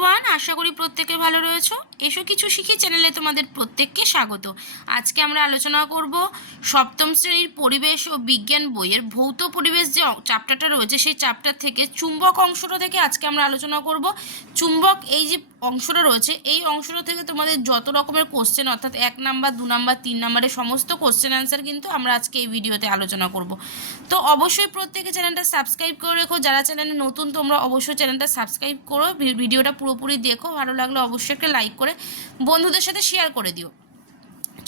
Everyone আশা করি প্রত্যেকে ভালো রয়েছো। এসো কিছু শিখি চ্যানেলে তোমাদের প্রত্যেককে স্বাগত। আজকে আমরা আলোচনা করব সপ্তম শ্রেণির পরিবেশ ও বিজ্ঞান বইয়ের ভৌত পরিবেশ যে চ্যাপ্টারটা রয়েছে, সেই চ্যাপ্টার থেকে চুম্বক অংশটা থেকে আজকে আমরা আলোচনা করব। চুম্বক, এই যে অংশটা রয়েছে। এই অংশটা থেকে তোমাদের যত রকমের কোশ্চেন অর্থাৎ এক নাম্বার দু নাম্বার তিন নাম্বারের সমস্ত কোশ্চেন অ্যান্সার কিন্তু আমরা আজকে এই ভিডিওতে আলোচনা করব। তো অবশ্যই প্রত্যেকে চ্যানেলটা সাবস্ক্রাইব করে রেখো। যারা চ্যানেলে নতুন, তোমরা অবশ্যই চ্যানেলটা সাবস্ক্রাইব করো। ভিডিওটা পুরোপুরি দেখো। ভালো লাগলে অবশ্যই একটা লাইক করে বন্ধুদের সাথে শেয়ার করে দিও।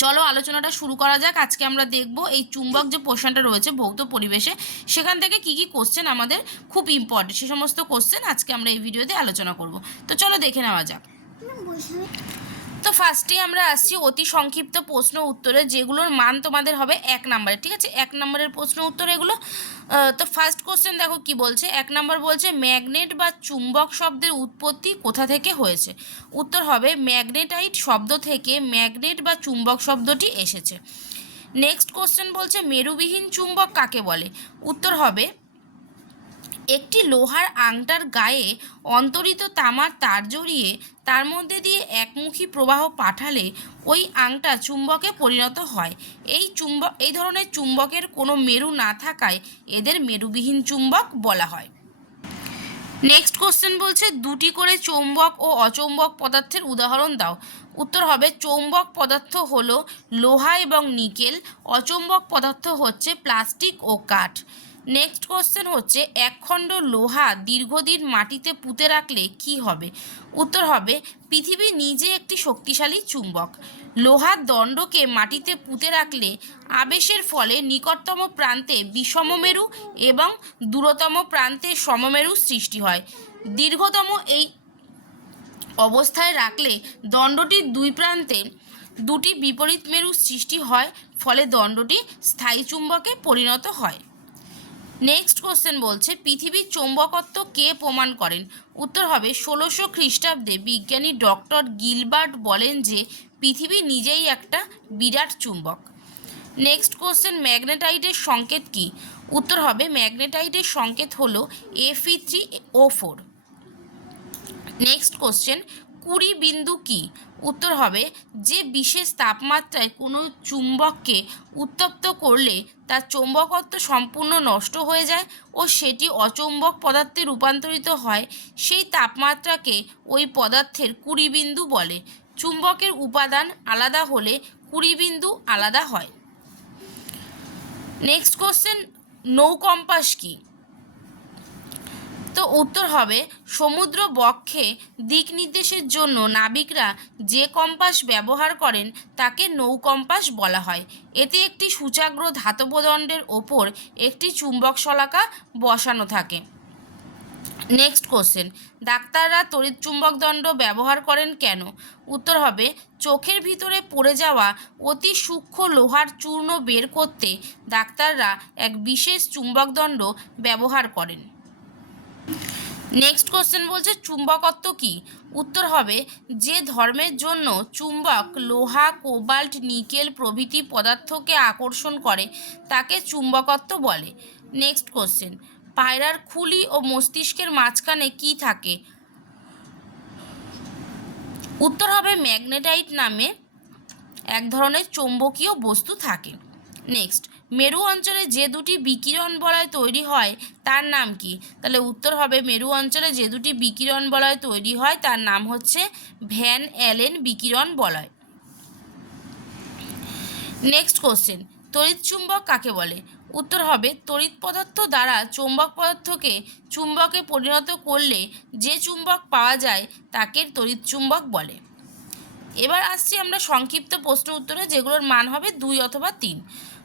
চলো আলোচনাটা শুরু করা যাক। আজকে আমরা দেখব এই চুম্বক যে পোর্শনটা রয়েছে ভৌত পরিবেশে, সেখান থেকে কি কি কোশ্চেন আমাদের খুব ইম্পর্টেন্ট সে সমস্ত কোশ্চেন আজকে আমরা এই ভিডিওতে আলোচনা করব। তো চলো দেখে নেওয়া যাক। তো ফার্স্টেই আমরা আসছি অতি সংক্ষিপ্ত প্রশ্ন উত্তরে, যেগুলোর মান তোমাদের হবে এক নম্বরে ঠিক আছে? এক নম্বরের প্রশ্ন উত্তর এগুলো। তো ফার্স্ট কোশ্চেন দেখো কি বলছে? এক নম্বর বলছে, ম্যাগনেট বা চুম্বক শব্দের উৎপত্তি কোথা থেকে হয়েছে? উত্তর হবে, ম্যাগনেটাইট শব্দ থেকে ম্যাগনেট বা চুম্বক শব্দটি এসেছে। নেক্সট কোশ্চেন বলছে, মেরুবিহীন চুম্বক কাকে বলে? উত্তর হবে একটি লোহার আংটার গায়ে অন্তরিত তামার তার জড়িয়ে তার মধ্যে দিয়ে একমুখী প্রবাহ পাঠালে ওই আংটা চুম্বকে পরিণত হয়। এই চুম্বক এই ধরনের চুম্বকের কোনো মেরু না থাকায় এদের মেরুবিহীন চুম্বক বলা হয়। নেক্সট কোশ্চেন বলছে, দুটি করে চৌম্বক ও অচৌম্বক পদার্থের উদাহরণ দাও। উত্তর হবে, চৌম্বক পদার্থ হলো লোহা এবং নিকেল, অচৌম্বক পদার্থ হচ্ছে প্লাস্টিক ও কাঠ। নেক্সট কোশ্চেন হচ্ছে, একখণ্ড লোহা দীর্ঘদিন মাটিতে পুঁতে রাখলে কি হবে? উত্তর হবে, পৃথিবী নিজে একটি শক্তিশালী চুম্বক। লোহার দণ্ডকে মাটিতে পুঁতে রাখলে আবেশের ফলে নিকটতম প্রান্তে বিষমমেরু এবং দূরতম প্রান্তে সমমেরু সৃষ্টি হয়। দীর্ঘতম এই অবস্থায় রাখলে দণ্ডটির দুই প্রান্তে দুটি বিপরীত মেরু সৃষ্টি হয়, ফলে দণ্ডটি স্থায়ী চুম্বকে পরিণত হয়। নেক্সট কোশ্চেন বলছে, পৃথিবীর চৌম্বকত্ব কে প্রমাণ করেন? উত্তর হবে ষোলোশো খ্রিস্টাব্দে বিজ্ঞানী ডক্টর গিলবার্ট বলেন যে, পৃথিবী নিজেই একটা বিরাট চুম্বক। নেক্সট কোশ্চেন ম্যাগনেটাইটের সংকেত কি? উত্তর হবে ম্যাগনেটাইটের সংকেত হল Fe three O four next question কুড়ি বিন্দু কি? উত্তর হবে যে বিশেষ তাপমাত্রায় কোনো চুম্বককে উত্তপ্ত করলে তার চৌম্বকত্ব সম্পূর্ণ নষ্ট হয়ে যায় ও সেটি অচৌম্বক পদার্থে রূপান্তরিত হয়, সেই তাপমাত্রাকে ওই পদার্থের কুড়ি বিন্দু বলে। চুম্বকের উপাদান আলাদা হলে কুড়ি বিন্দু আলাদা হয়। নেক্সট কোশ্চেন নৌ কম্পাস কী? তো উত্তর হবে সমুদ্র বক্ষে দিক নির্দেশের জন্য নাবিকরা যে কম্পাস ব্যবহার করেন তাকে নৌ কম্পাস বলা হয়। এতে একটি সূচাগ্র ধাতব দণ্ডের ওপর একটি চুম্বক শলাকা বসানো থাকে। নেক্সট কোশ্চেন ডাক্তাররা তড়িৎ চুম্বক দণ্ড ব্যবহার করেন কেন? উত্তর হবে, চোখের ভিতরে পড়ে যাওয়া অতি সূক্ষ্ম লোহার চূর্ণ বের করতে ডাক্তাররা এক বিশেষ চুম্বক দণ্ড ব্যবহার করেন। নেক্সট কোশ্চেন বলছে, চুম্বকত্ব কি? উত্তর হবে, যে ধর্মের জন্য চুম্বক, লোহা, কোবাল্ট, নিকেল প্রভৃতি পদার্থকে আকর্ষণ করে, তাকে চুম্বকত্ব বলে। নেক্সট কোশ্চেন পায়রার খুলি ও মস্তিষ্কের মাঝখানে কি থাকে? উত্তর হবে, ম্যাগনেটাইট নামে এক ধরনের চৌম্বকীয় বস্তু থাকে। নেক্সট মেরু অঞ্চলে যে দুটি বিকিরণ বলয় তৈরি হয়, তার নাম কি? তাহলে উত্তর হবে মেরু অঞ্চলে যে দুটি বিকিরণ বলয় তৈরি হয়, তার নাম হচ্ছে ভ্যান অ্যালেন বিকিরণ বলয়। নেক্সট কোশ্চেন তড়িৎ চুম্বক কাকে বলে? উত্তর হবে, তড়িৎ পদার্থ দ্বারা চুম্বক পদার্থকে চুম্বকে পরিণত করলে যে চুম্বক পাওয়া যায়, তাকে তড়িৎ চুম্বক বলে। এবার আসছি আমরা সংক্ষিপ্ত প্রশ্ন উত্তরে, যেগুলোর মান হবে দুই অথবা তিন।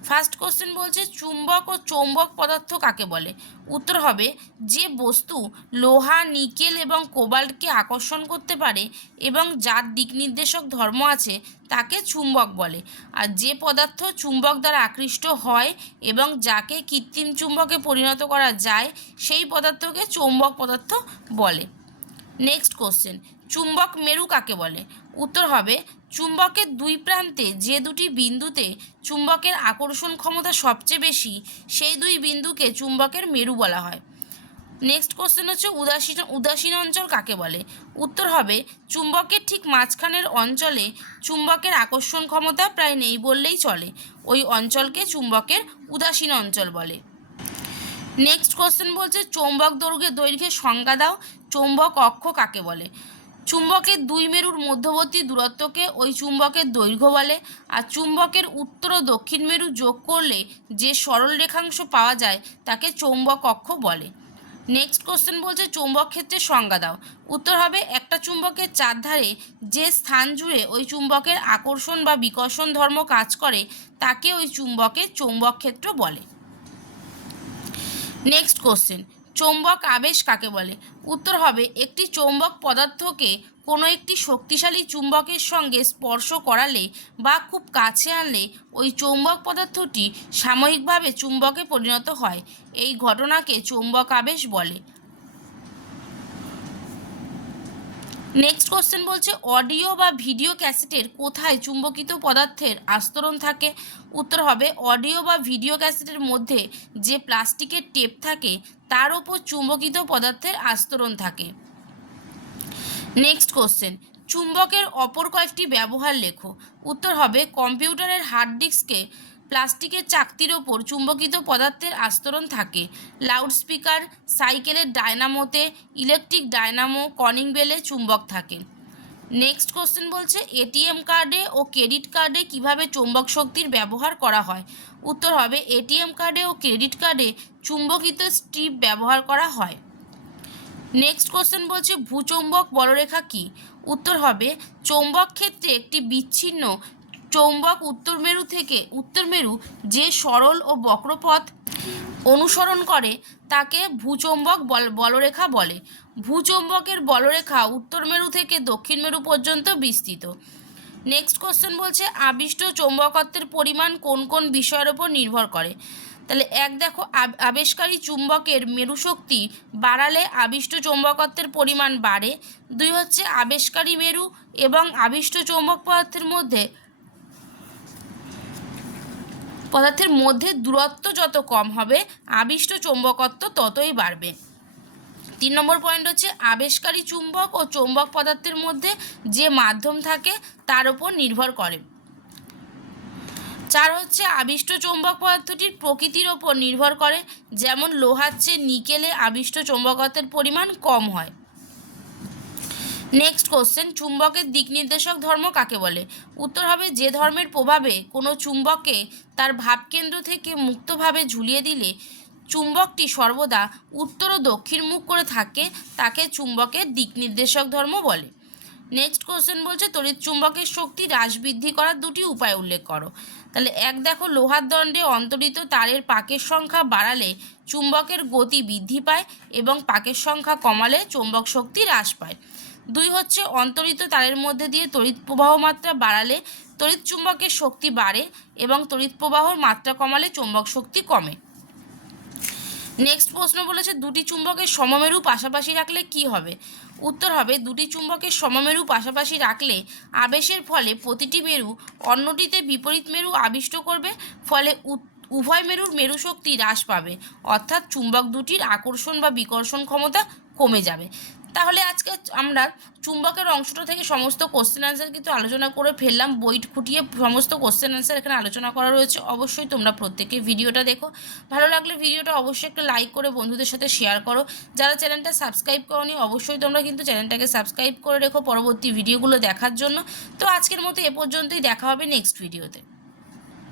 ফার্স্ট কোশ্চেন বলছে, চুম্বক ও চৌম্বক পদার্থ কাকে বলে? উত্তর হবে, যে বস্তু লোহা, নিকেল এবং কোবাল্টকে আকর্ষণ করতে পারে এবং যার দিক নির্দেশক ধর্ম আছে তাকে চুম্বক বলে। আর যে পদার্থ চুম্বক দ্বারা আকৃষ্ট হয় এবং যাকে কৃত্রিম চুম্বকে পরিণত করা যায়, সেই পদার্থকে চৌম্বক পদার্থ বলে। নেক্সট কোশ্চেন চুম্বক মেরু কাকে বলে? উত্তর হবে চুম্বকের দুই প্রান্তে যে দুটি বিন্দুতে চুম্বকের আকর্ষণ ক্ষমতা সবচেয়ে বেশি, সেই দুই বিন্দুকে চুম্বকের মেরু বলা হয়। নেক্সট কোশ্চেন হচ্ছে উদাসীন উদাসীন অঞ্চল কাকে বলে? উত্তর হবে, চুম্বকের ঠিক মাঝখানের অঞ্চলে চুম্বকের আকর্ষণ ক্ষমতা প্রায় নেই বললেই চলে। ওই অঞ্চলকে চুম্বকের উদাসীন অঞ্চল বলে। নেক্সট কোশ্চেন বলছে, চৌম্বক দৈর্ঘ্যে দৈর্ঘ্যের সংজ্ঞা দাও, চৌম্বক অক্ষ কাকে বলে? চুম্বকের দুই মেরুর মধ্যবর্তী দূরত্বকে ওই চুম্বকের দৈর্ঘ্য বলে, আর চুম্বকের উত্তর ও দক্ষিণ মেরু যোগ করলে যে সরল রেখাংশ পাওয়া যায় তাকে চৌম্বক অক্ষ বলে। নেক্সট কোশ্চেন বলছে চৌম্বক ক্ষেত্রের সংজ্ঞা দাও। উত্তর হবে একটা চুম্বকের চারধারে যে স্থান জুড়ে ওই চুম্বকের আকর্ষণ বা বিকর্ষণ ধর্ম কাজ করে, তাকে ওই চুম্বকের চৌম্বক ক্ষেত্র বলে। নেক্সট কোশ্চেন চৌম্বক আবেশ কাকে বলে? উত্তর হবে, একটি চৌম্বক পদার্থকে কোনো একটি শক্তিশালী চুম্বকের সঙ্গে স্পর্শ করালে বা খুব কাছে আনলে ওই চৌম্বক পদার্থটি সাময়িকভাবে চুম্বকে পরিণত হয়। এই ঘটনাকে চৌম্বক আবেশ বলে। নেক্সট কোশ্চেন বলছে অডিও বা ভিডিও ক্যাসেটের কোথায় চুম্বকিত পদার্থের আস্তরণ থাকে? উত্তর হবে অডিও বা ভিডিও ক্যাসেটের মধ্যে যে প্লাস্টিকের টেপ থাকে তার উপর চুম্বকিত পদার্থের আস্তরণ থাকে। নেক্সট কোশ্চেন চুম্বকের অপর কয়েকটি ব্যবহার লেখো। উত্তর হবে, কম্পিউটারের হার্ড ডিস্কে প্লাস্টিকের চাকতির ওপর চুম্বকিত পদার্থের আস্তরণ থাকে। লাউডস্পিকার সাইকেলের ডায়নামোতে ইলেকট্রিক ডায়নামো কনিং বেলে চুম্বক থাকে। নেক্সট কোশ্চেন বলছে এটিএম কার্ডে ও ক্রেডিট কার্ডে কীভাবে চুম্বক শক্তির ব্যবহার করা হয়? উত্তর হবে এটিএম কার্ডে ও ক্রেডিট কার্ডে চুম্বকিত স্ট্রিপ ব্যবহার করা হয়। নেক্সট কোশ্চেন বলছে, ভূচৌম্বক বলরেখা কি? উত্তর হবে, চৌম্বক ক্ষেত্রে একটি বিচ্ছিন্ন চৌম্বক উত্তর মেরু থেকে উত্তর মেরু যে সরল ও বক্রপথ অনুসরণ করে, তাকে ভূচৌম্বক বল, বলরেখা বলে। ভূচৌম্বকের বলরেখা উত্তর মেরু থেকে দক্ষিণ মেরু পর্যন্ত বিস্তৃত। নেক্সট কোশ্চেন বলছে, আবিষ্ট চৌম্বকত্বের পরিমাণ কোন কোন বিষয়ের ওপর নির্ভর করে? তাহলে এক দেখো, আব- আবেশকারী চুম্বকের মেরুশক্তি বাড়ালে আবিষ্ট চৌম্বকত্বের পরিমাণ বাড়ে। দুই হচ্ছে আবেশকারী মেরু এবং আবিষ্ট চৌম্বক পদার্থের মধ্যে পদার্থের মধ্যে দূরত্ব যত কম হবে, আবিষ্ট চৌম্বকত্ব ততই বাড়বে। তিন নম্বর পয়েন্ট হচ্ছে আবেশকারী চুম্বক ও চৌম্বক পদার্থের মধ্যে যে মাধ্যম থাকে, তার উপর নির্ভর করে। চার হচ্ছে আবিষ্ট চৌম্বক পদার্থটির প্রকৃতির ওপর নির্ভর করে, যেমন লোহার চেয়ে নিকেলে আবিষ্ট চৌম্বকত্বের পরিমাণ কম হয়। নেক্সট কোশ্চেন চুম্বকের দিক নির্দেশক ধর্ম কাকে বলে? উত্তর হবে যে ধর্মের প্রভাবে কোনো চুম্বককে তার ভাবকেন্দ্র থেকে মুক্তভাবে ঝুলিয়ে দিলে চুম্বকটি সর্বদা উত্তর ও দক্ষিণ মুখ করে থাকে, তাকে চুম্বকের দিক নির্দেশক ধর্ম বলে। নেক্সট কোশ্চেন বলছে, তড়িৎ চুম্বকের শক্তি হ্রাস বৃদ্ধি করার দুটি উপায় উল্লেখ করো। তাহলে এক দেখো, লোহার দণ্ডে অন্তরিত তারের পাকের সংখ্যা বাড়ালে চুম্বকের গতি বৃদ্ধি পায় এবং পাকের সংখ্যা কমালে চুম্বক শক্তি হ্রাস পায়। দুই হচ্ছে, অন্তরিত তারের মধ্যে দিয়ে তড়িৎ প্রবাহ মাত্রা বাড়ালে তড়িৎ চুম্বকের শক্তি বাড়ে এবং তড়িৎ প্রবাহর মাত্রা কমালে চুম্বক শক্তি কমে। নেক্সট প্রশ্ন বলেছে, দুটি চুম্বকের সমমেরু পাশাপাশি রাখলে কি হবে? উত্তর হবে, দুটি চুম্বকের সমমেরু পাশাপাশি রাখলে আবেশের ফলে প্রতিটি মেরু অন্যটিতে বিপরীত মেরু আবিষ্ট করবে, ফলে উভয় মেরুর মেরু শক্তি হ্রাস পাবে। অর্থাৎ চুম্বক দুটির আকর্ষণ বা বিকর্ষণ ক্ষমতা কমে যাবে। তাহলে আজকে আমরা চুম্বকের অংশটা থেকে সমস্ত কোশ্চেন অ্যান্সার কিন্তু আলোচনা করে ফেললাম। বই খুঁটিয়ে সমস্ত কোশ্চেন অ্যান্সার এখানে আলোচনা করা রয়েছে। অবশ্যই তোমরা প্রত্যেকে ভিডিওটা দেখো। ভালো লাগলে ভিডিওটা অবশ্যই একটা লাইক করে বন্ধুদের সাথে শেয়ার করো। যারা চ্যানেলটা সাবস্ক্রাইব করনি, অবশ্যই তোমরা কিন্তু চ্যানেলটাকে সাবস্ক্রাইব করে রেখো পরবর্তী ভিডিওগুলো দেখার জন্য। তো আজকের মতো এ পর্যন্তই। দেখা হবে নেক্সট ভিডিওতে